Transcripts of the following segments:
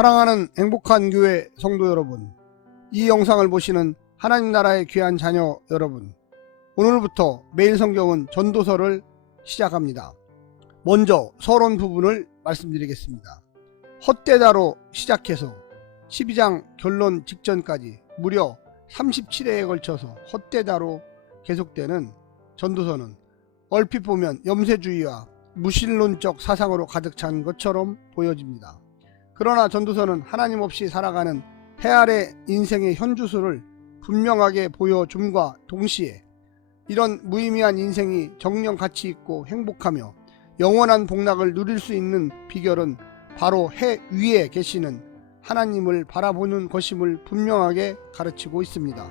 사랑하는 행복한 교회 성도 여러분, 이 영상을 보시는 하나님 나라의 귀한 자녀 여러분, 오늘부터 매일 성경은 전도서를 시작합니다. 먼저 서론 부분을 말씀드리겠습니다. 헛되다로 시작해서 12장 결론 직전까지 무려 37회에 걸쳐서 헛되다로 계속되는 전도서는 얼핏 보면 염세주의와 무신론적 사상으로 가득 찬 것처럼 보여집니다. 그러나 전도서는 하나님 없이 살아가는 해 아래 인생의 현주소를 분명하게 보여줌과 동시에 이런 무의미한 인생이 정령 가치 있고 행복하며 영원한 복락을 누릴 수 있는 비결은 바로 해 위에 계시는 하나님을 바라보는 것임을 분명하게 가르치고 있습니다.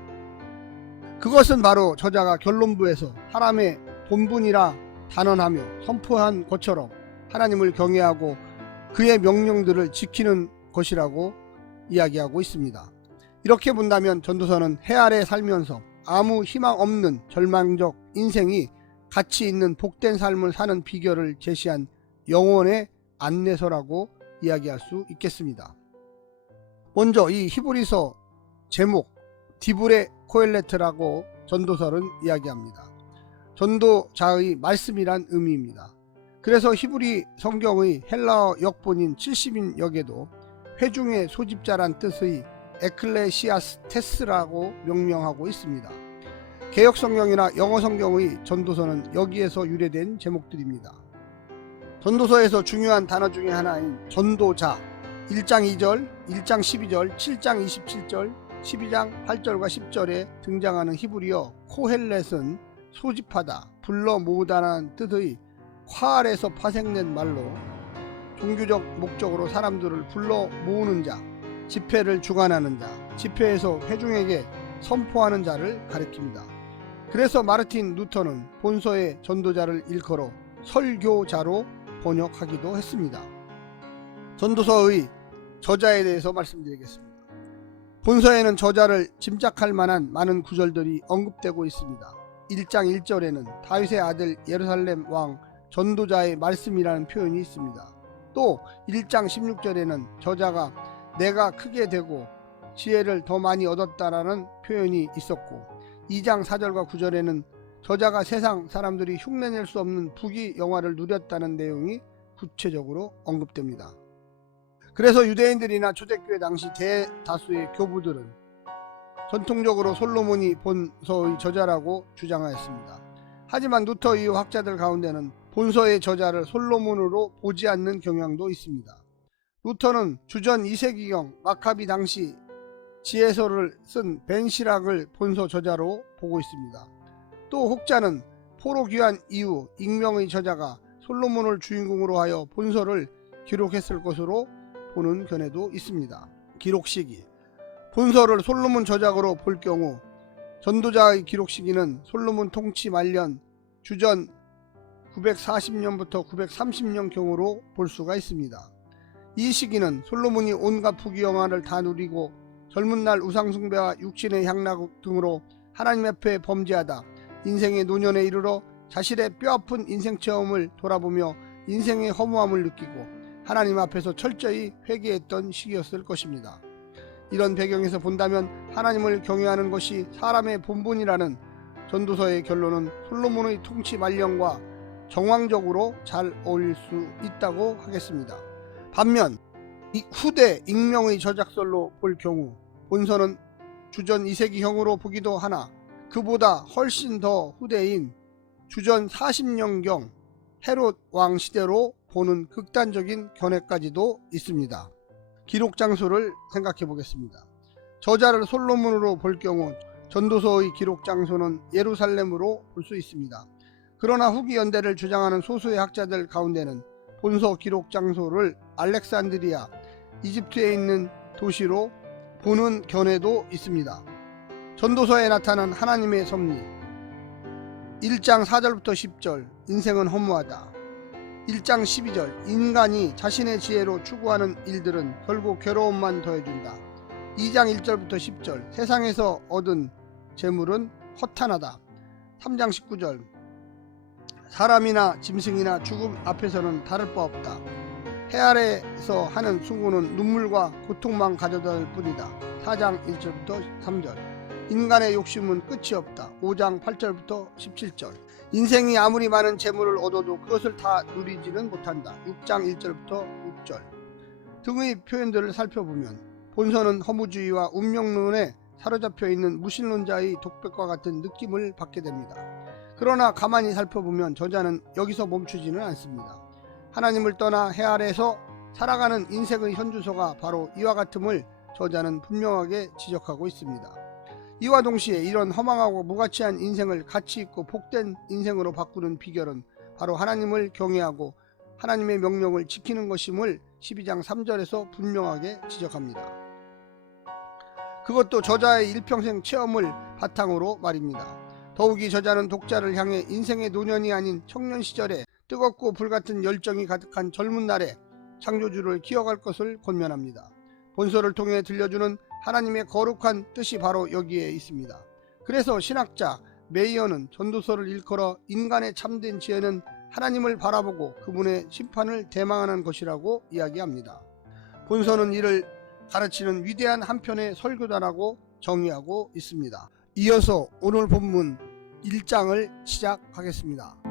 그것은 바로 저자가 결론부에서 하나님의 본분이라 단언하며 선포한 것처럼 하나님을 경외하고 그의 명령들을 지키는 것이라고 이야기하고 있습니다. 이렇게 본다면 전도서는 해 아래 살면서 아무 희망 없는 절망적 인생이 가치 있는 복된 삶을 사는 비결을 제시한 영혼의 안내서라고 이야기할 수 있겠습니다. 먼저 이 히브리서 제목 디브레 코엘레트라고 전도서는 이야기합니다. 전도자의 말씀이란 의미입니다. 그래서 히브리 성경의 헬라어 역본인 70인 역에도 회중의 소집자란 뜻의 에클레시아스테스라고 명명하고 있습니다. 개혁 성경이나 영어 성경의 전도서는 여기에서 유래된 제목들입니다. 전도서에서 중요한 단어 중에 하나인 전도자 1장 2절, 1장 12절, 7장 27절, 12장 8절과 10절에 등장하는 히브리어 코헬렛은 소집하다, 불러 모으다라는 뜻의 콰알에서 파생된 말로 종교적 목적으로 사람들을 불러 모으는 자, 집회를 주관하는 자, 집회에서 회중에게 선포하는 자를 가리킵니다. 그래서 마르틴 루터는 본서의 전도자를 일컬어 설교자로 번역하기도 했습니다. 전도서의 저자에 대해서 말씀드리겠습니다. 본서에는 저자를 짐작할 만한 많은 구절들이 언급되고 있습니다. 1장 1절에는 다윗의 아들 예루살렘 왕 전도자의 말씀이라는 표현이 있습니다. 또 1장 16절에는 저자가 내가 크게 되고 지혜를 더 많이 얻었다라는 표현이 있었고 2장 4절과 9절에는 저자가 세상 사람들이 흉내낼 수 없는 부귀 영화를 누렸다는 내용이 구체적으로 언급됩니다. 그래서 유대인들이나 초대교회 당시 대다수의 교부들은 전통적으로 솔로몬이 본서의 저자라고 주장하였습니다. 하지만 루터 이후 학자들 가운데는 본서의 저자를 솔로몬으로 보지 않는 경향도 있습니다. 루터는 주전 2세기경 마카비 당시 지혜서를 쓴 벤시락을 본서 저자로 보고 있습니다. 또 혹자는 포로 귀환 이후 익명의 저자가 솔로몬을 주인공으로 하여 본서를 기록했을 것으로 보는 견해도 있습니다. 기록 시기 본서를 솔로몬 저작으로 볼 경우 전도자의 기록 시기는 솔로몬 통치 말년 주전 940년부터 930년 경으로 볼 수가 있습니다. 이 시기는 솔로몬이 온갖 부귀영화를 다 누리고 젊은 날 우상숭배와 육신의 향락 등으로 하나님 앞에 범죄하다 인생의 노년에 이르러 자신의 뼈아픈 인생 체험을 돌아보며 인생의 허무함을 느끼고 하나님 앞에서 철저히 회개했던 시기였을 것입니다. 이런 배경에서 본다면 하나님을 경외하는 것이 사람의 본분이라는 전도서의 결론은 솔로몬의 통치 말년과 정황적으로 잘 어울릴 수 있다고 하겠습니다. 반면 이 후대 익명의 저작설로 볼 경우 본서는 주전 2세기형으로 보기도 하나 그보다 훨씬 더 후대인 주전 40년경 헤롯 왕 시대로 보는 극단적인 견해까지도 있습니다. 기록 장소를 생각해 보겠습니다. 저자를 솔로몬으로 볼 경우 전도서의 기록 장소는 예루살렘으로 볼 수 있습니다. 그러나 후기 연대를 주장하는 소수의 학자들 가운데는 본서 기록 장소를 알렉산드리아, 이집트에 있는 도시로 보는 견해도 있습니다. 전도서에 나타난 하나님의 섭리. 1장 4절부터 10절 인생은 허무하다. 1장 12절 인간이 자신의 지혜로 추구하는 일들은 결국 괴로움만 더해준다. 2장 1절부터 10절 세상에서 얻은 재물은 허탄하다. 3장 19절 사람이나 짐승이나 죽음 앞에서는 다를 바 없다 해 아래에서 하는 수고는 눈물과 고통만 가져다 줄 뿐이다. 4장 1절부터 3절. 인간의 욕심은 끝이 없다. 5장 8절부터 17절. 인생이 아무리 많은 재물을 얻어도 그것을 다 누리지는 못한다. 6장 1절부터 6절. 등의 표현들을 살펴보면 본서는 허무주의와 운명론에 사로잡혀 있는 무신론자의 독백과 같은 느낌을 받게 됩니다. 그러나 가만히 살펴보면 저자는 여기서 멈추지는 않습니다. 하나님을 떠나 해 아래에서 살아가는 인생의 현주소가 바로 이와 같음을 저자는 분명하게 지적하고 있습니다. 이와 동시에 이런 허망하고 무가치한 인생을 가치 있고 복된 인생으로 바꾸는 비결은 바로 하나님을 경외하고 하나님의 명령을 지키는 것임을 12장 3절에서 분명하게 지적합니다. 그것도 저자의 일평생 체험을 바탕으로 말입니다. 더욱이 저자는 독자를 향해 인생의 노년이 아닌 청년 시절에 뜨겁고 불같은 열정이 가득한 젊은 날에 창조주를 기억할 것을 권면합니다. 본서를 통해 들려주는 하나님의 거룩한 뜻이 바로 여기에 있습니다. 그래서 신학자 메이어는 전도서를 일컬어 인간의 참된 지혜는 하나님을 바라보고 그분의 심판을 대망하는 것이라고 이야기합니다. 본서는 이를 가르치는 위대한 한편의 설교다라고 정의하고 있습니다. 이어서 오늘 본문 1장을 시작하겠습니다.